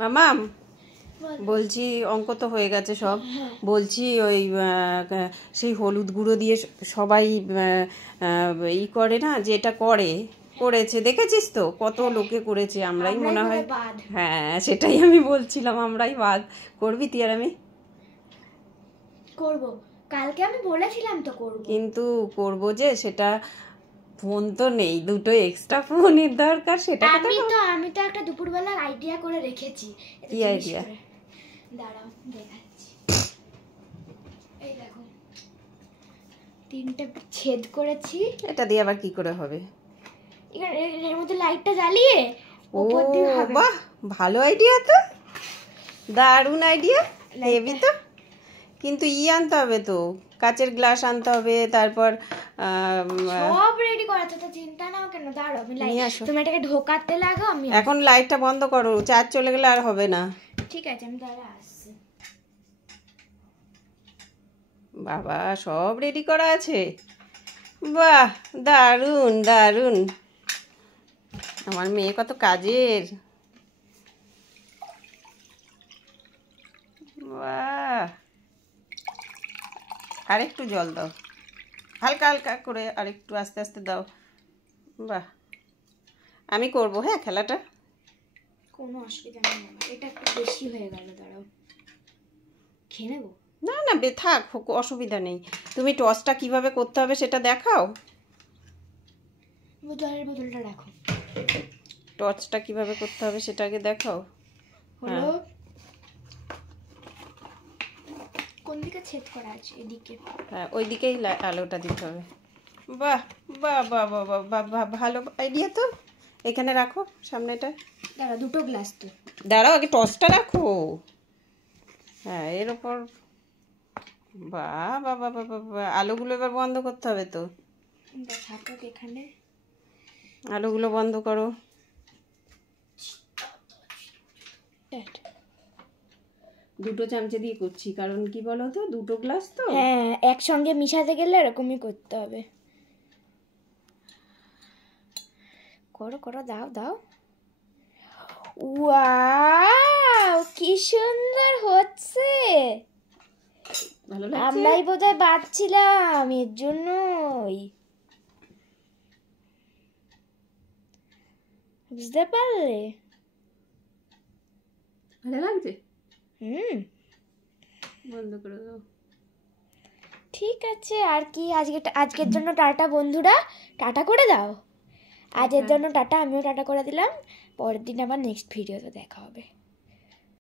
মামাম বলছি অঙ্ক তো হয়ে গেছে সব। বলছি ওই সেই হলুদ গুঁড়ো দিয়ে সবাই ই করে না, যেটা করেছে দেখেছিস তো কত লোকে করেছে, আমরাই মনে হয়। হ্যাঁ সেটাই আমি বলছিলাম, আমরাই বাদ। করবি তুই আর আমি? করব, কালকে আমি বলেছিলাম তো করব, কিন্তু করব যে সেটা ফোন তো নেই, দুটো এক্সট্রা ফোনের দরকার। সেটা আমি তো একটা দুপুরবেলার আইডিয়া করে রেখেছি। কি আইডিয়া? দাঁড়াও দেখাচ্ছি। এই দেখো, তিনটে ছেদ করেছি। এটা দিয়ে আবার কি করে হবে? এর মধ্যে লাইটটা জ্বালিয়ে উপর দিয়ে হবে। বাহ, ভালো আইডিয়া তো, দারুণ আইডিয়া, হেভি তো। কিন্তু আনতে হবে তো, কাচের গ্লাস আনতে হবে, তারপর সব রেডি করা আছে, তো চিন্তা নাও কেন। দাঁড়াও আমি তুমি এটাকে ঢোকাতে লাগো, আমি এখন লাইটটা বন্ধ করো, চার্জ চলে গেলে আর হবে না। ঠিক আছে, আমি দাঁড়া আসছি। বাবা সব রেডি করা আছে, বাহ দারুণ দারুণ। আমার মেয়ে কত কাজের, বাহ। আরেকটু জল দাও, হালকা হালকা করে, আরেকটু আস্তে আস্তে দাও। বাহ, আমি করব হ্যাঁ খেলাটা, কোনো অসুবিধা নেই। এটা একটু বেশি হয়ে গেল, দাঁড়াও খেয়ে নেবো। না না থাক, অসুবিধা নেই। তুমি টসটা কিভাবে করতে হবে সেটা দেখাও। জলের বোতলটা রাখো। টসটা কিভাবে করতে হবে সেটা আগে দেখাও। হলো কোন দিকে ছেদ করা আছে? এদিকে। হ্যাঁ ওই দিকেই আলোটা দিতে হবে। বাহ বাহ বাহ বাহ বাহ বাহ, ভালো আইডিয়া তো। এখানে রাখো সামনেটা। দাঁড়া, দুটো গ্লাস তো। দাঁড়াও আগে টসটা রাখো। হ্যাঁ এর ওপর। বাহ বাহ বাহ বাহ বাহ, আলোগুলো এবার বন্ধ করতে হবে তো। থাকুক এখানে, আলোগুলো বন্ধ করো। দুটো চামচে দিয়ে করছি, কারণ কি বলো তো, দুটো গ্লাস তো। হ্যাঁ একসঙ্গে মিশাতে গেলে এরকমই করতে হবে। করো করো, দাও দাও। ওয়াও কি সুন্দর হচ্ছে। ভালো লাগছে? আমরাই বোধহয় বাঁচছিলাম এর জন্যই, বুঝতে পারলে? ভালো লাগছে? বন্ধ করে দাও। ঠিক আছে, আর কি আজকের জন্য টাটা বন্ধুরা, টাটা করে দাও। আজকের জন্য টাটা, আমিও টাটা করে দিলাম। পরের দিন আবার নেক্সট ভিডিওতে দেখা হবে।